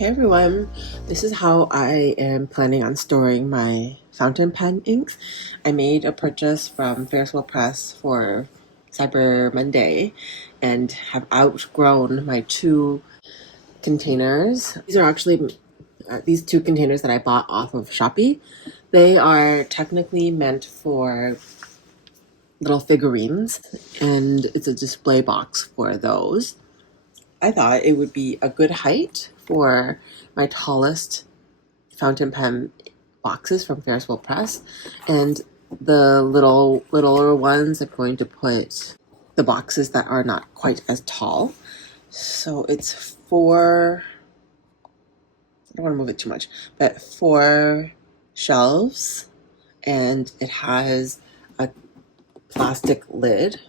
Hey everyone, this is how I am planning on storing my fountain pen inks. I made a purchase from Ferriswheel Press for Cyber Monday and have outgrown my two containers. These are actually these two containers that I bought off of Shopee. They are technically meant for little figurines, and it's a display box for those. I thought it would be a good height for my tallest fountain pen boxes from Ferriswheel Press, and the littler ones I'm going to put the boxes that are not quite as tall. So it's four, I don't want to move it too much, but four shelves, and it has a plastic lid.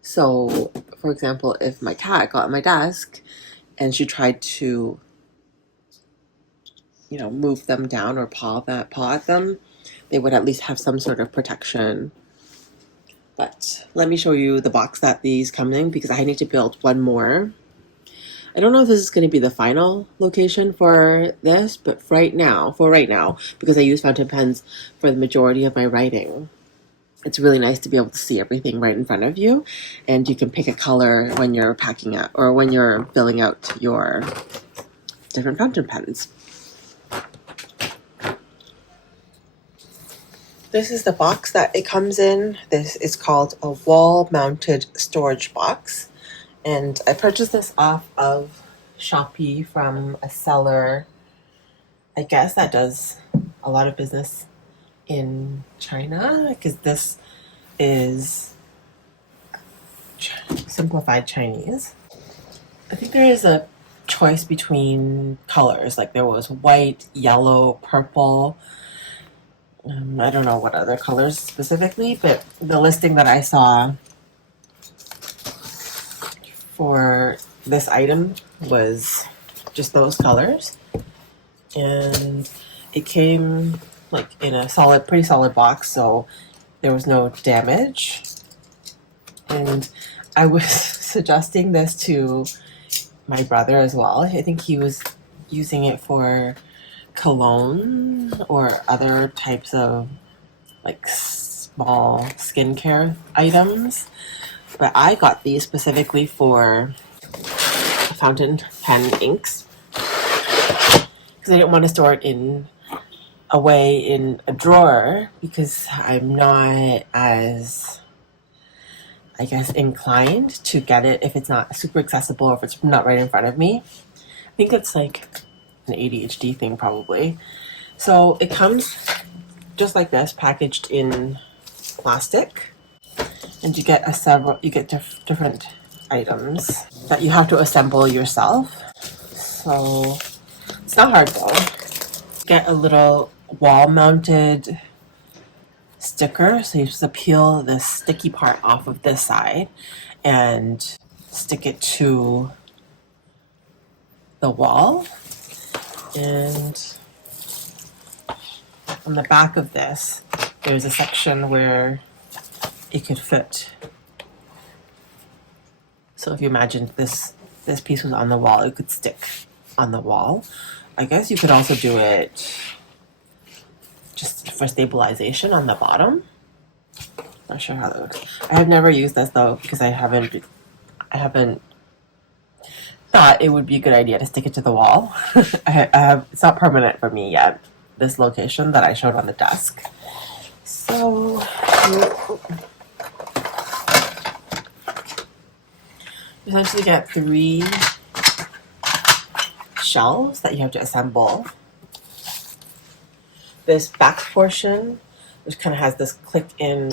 So, for example, if my cat got on my desk and she tried to, move them down or paw at them, they would at least have some sort of protection. But let me show you the box that these come in, because I need to build one more. I don't know if this is going to be the final location for this, but for right now, because I use fountain pens for the majority of my writing, it's really nice to be able to see everything right in front of you, and you can pick a color when you're packing out or when you're filling out your different fountain pens. This is the box that it comes in. This is called a wall-mounted storage box, and I purchased this off of Shopee from a seller, I guess, that does a lot of business in China, because this is simplified Chinese. I think there is a choice between colors, like there was white, yellow, purple. I don't know what other colors specifically, but the listing that I saw for this item was just those colors, and it came like in a pretty solid box, so there was no damage. And I was suggesting this to my brother as well. I think he was using it for cologne or other types of like small skincare items, but I got these specifically for fountain pen inks because I didn't want to store it in a drawer, because I'm not as, I guess, inclined to get it if it's not super accessible or if it's not right in front of me. I think it's like an ADHD thing probably. So it comes just like this, packaged in plastic, and you get different items that you have to assemble yourself. So it's not hard though. Get a little wall-mounted sticker, so you just peel the sticky part off of this side and stick it to the wall. And on the back of this, there's a section where it could fit. So if you imagine this piece was on the wall, it could stick on the wall. I guess you could also do it just for stabilization on the bottom. Not sure how that looks. I have never used this though, because I haven't thought it would be a good idea to stick it to the wall. It's not permanent for me yet, this location that I showed on the desk. So you essentially get 3 shelves that you have to assemble. This back portion, which kind of has this click in,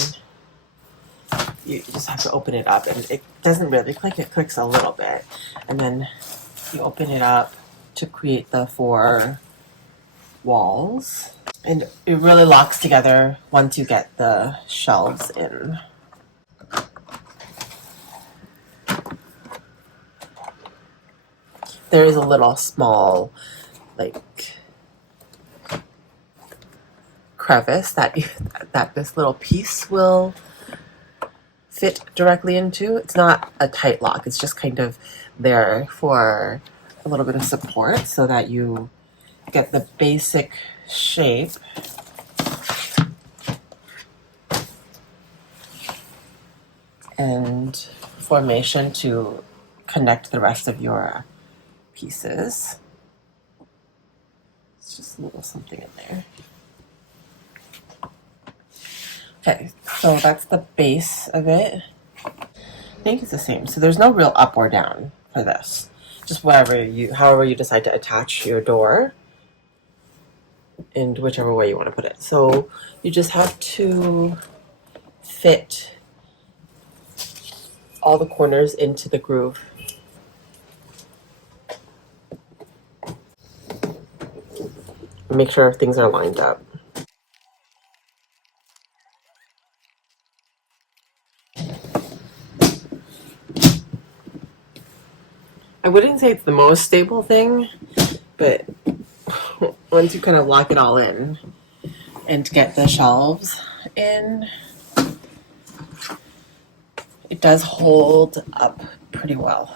you just have to open it up, and it doesn't really click, it clicks a little bit, and then you open it up to create the 4 walls, and it really locks together once you get the shelves in. There is a little small crevice that this little piece will fit directly into. It's not a tight lock, it's just kind of there for a little bit of support so that you get the basic shape and formation to connect the rest of your pieces. It's just a little something in there. Okay, so that's the base of it. I think it's the same. So there's no real up or down for this. Just however you decide to attach your door and whichever way you want to put it. So you just have to fit all the corners into the groove. Make sure things are lined up. I wouldn't say it's the most stable thing, but once you kind of lock it all in and get the shelves in, it does hold up pretty well.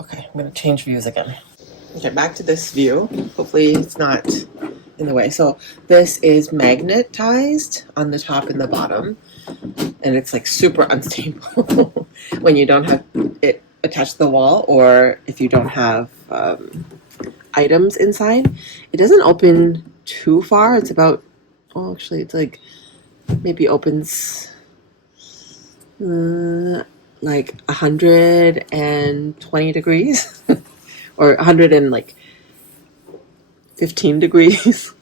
Okay, I'm going to change views again. Okay, back to this view. Hopefully it's not in the way. So this is magnetized on the top and the bottom, and it's like super unstable when you don't have it attached to the wall, or if you don't have items inside. It doesn't open too far. It's about, oh, actually it's like maybe opens like 120 degrees or 115 degrees.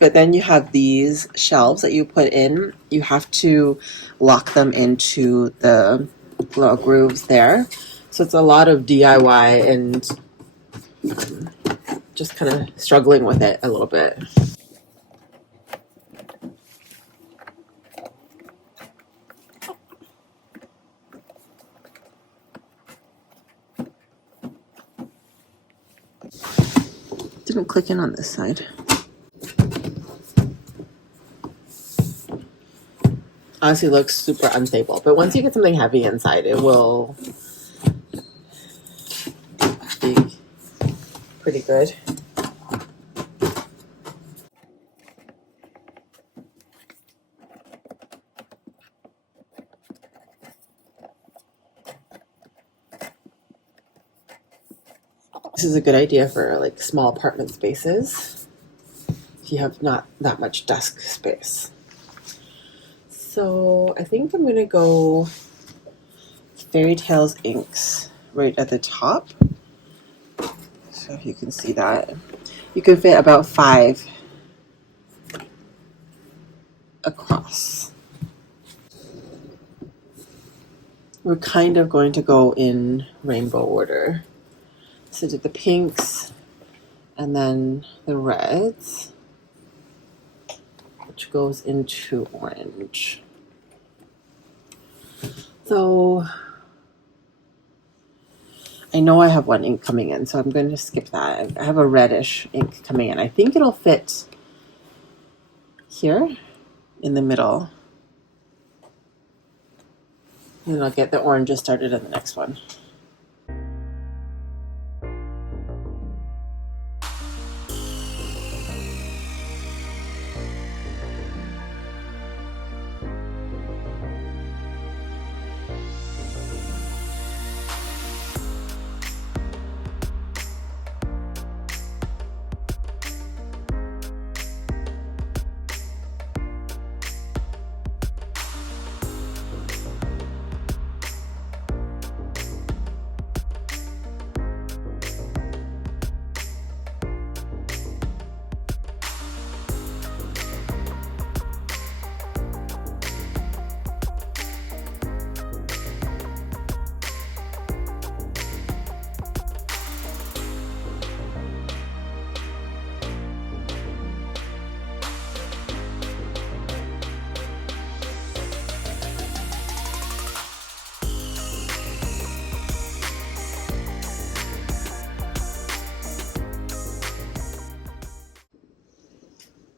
But then you have these shelves that you put in. You have to lock them into the little grooves there. So it's a lot of DIY and just kind of struggling with it a little bit. Didn't click in on this side. Honestly looks super unstable, but once you get something heavy inside, it will be pretty good. This is a good idea for like small apartment spaces if you have not that much desk space. So I think I'm gonna go Fairy Tales inks right at the top. So if you can see that, you can fit about 5 across. We're kind of going to go in rainbow order. So did the pinks and then the reds, which goes into orange. So I know I have one ink coming in, so I'm going to skip that. I have a reddish ink coming in. I think it'll fit here in the middle. And I'll get the oranges started in the next one.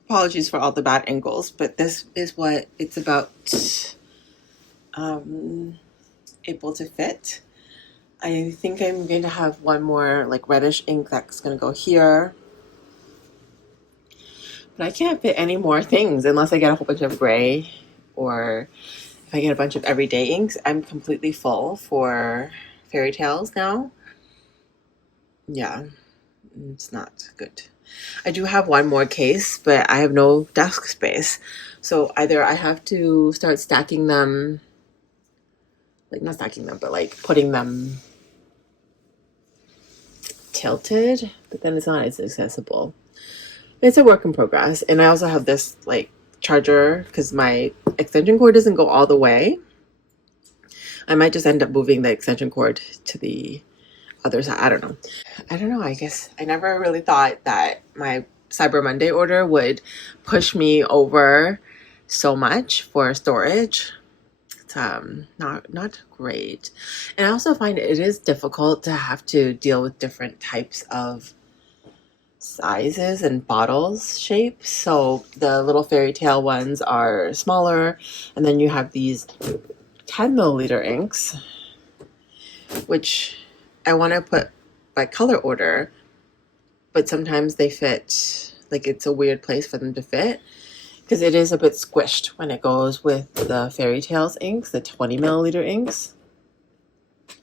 Apologies for all the bad angles, but this is what it's about able to fit. I think I'm going to have one more like reddish ink that's going to go here. But I can't fit any more things unless I get a whole bunch of gray, or if I get a bunch of everyday inks. I'm completely full for fairy tales now. Yeah, it's not good. I do have one more case, but I have no desk space. So either I have to start stacking them, like not stacking them, but like putting them tilted, but then it's not as accessible. It's a work in progress. And I also have this like charger because my extension cord doesn't go all the way. I might just end up moving the extension cord to the other side. I don't know. I guess I never really thought that my Cyber Monday order would push me over so much for storage. It's not great. And I also find it is difficult to have to deal with different types of sizes and bottles shapes. So the little fairy tale ones are smaller, and then you have these 10 milliliter inks, which I want to put by color order, but sometimes they fit, like it's a weird place for them to fit because it is a bit squished when it goes with the fairy tales inks, the 20 milliliter inks. I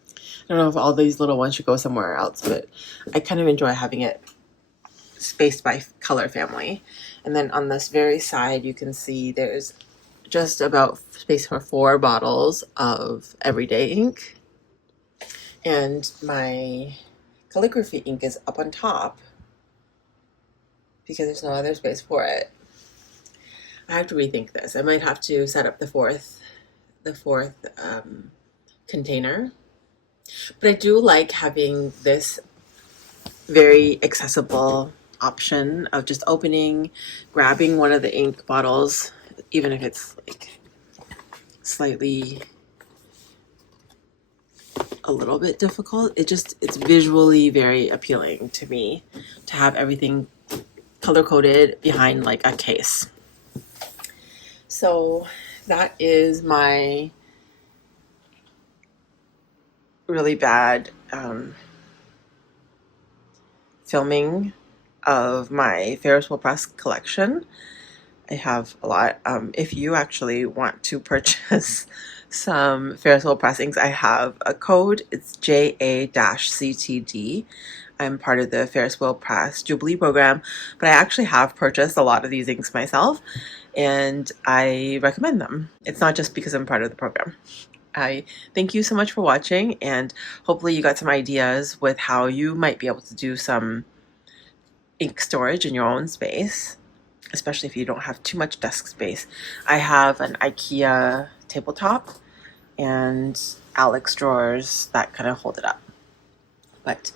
don't know if all these little ones should go somewhere else, but I kind of enjoy having it spaced by color family. And then on this very side, you can see there's just about space for 4 bottles of everyday ink. And my calligraphy ink is up on top because there's no other space for it. I have to rethink this. I might have to set up the fourth container. But I do like having this very accessible option of just opening, grabbing one of the ink bottles, even if it's like slightly a little bit difficult. It's visually very appealing to me to have everything color coded behind like a case. So that is my really bad filming of my Ferris wheel press collection. I have a lot. If you actually want to purchase some Ferris wheel pressings, I have a code. It's JA-CTD. I'm part of the Ferris wheel press Jubilee program, but I actually have purchased a lot of these inks myself, and I recommend them. It's not just because I'm part of the program. I thank you so much for watching, and hopefully you got some ideas with how you might be able to do some ink storage in your own space, especially if you don't have too much desk space. I have an IKEA tabletop and Alex drawers that kind of hold it up. But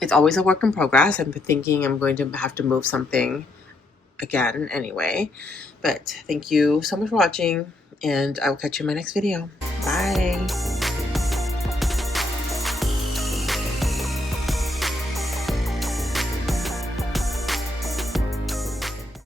it's always a work in progress. I'm thinking I'm going to have to move something again anyway. But thank you so much for watching, and I will catch you in my next video. Bye.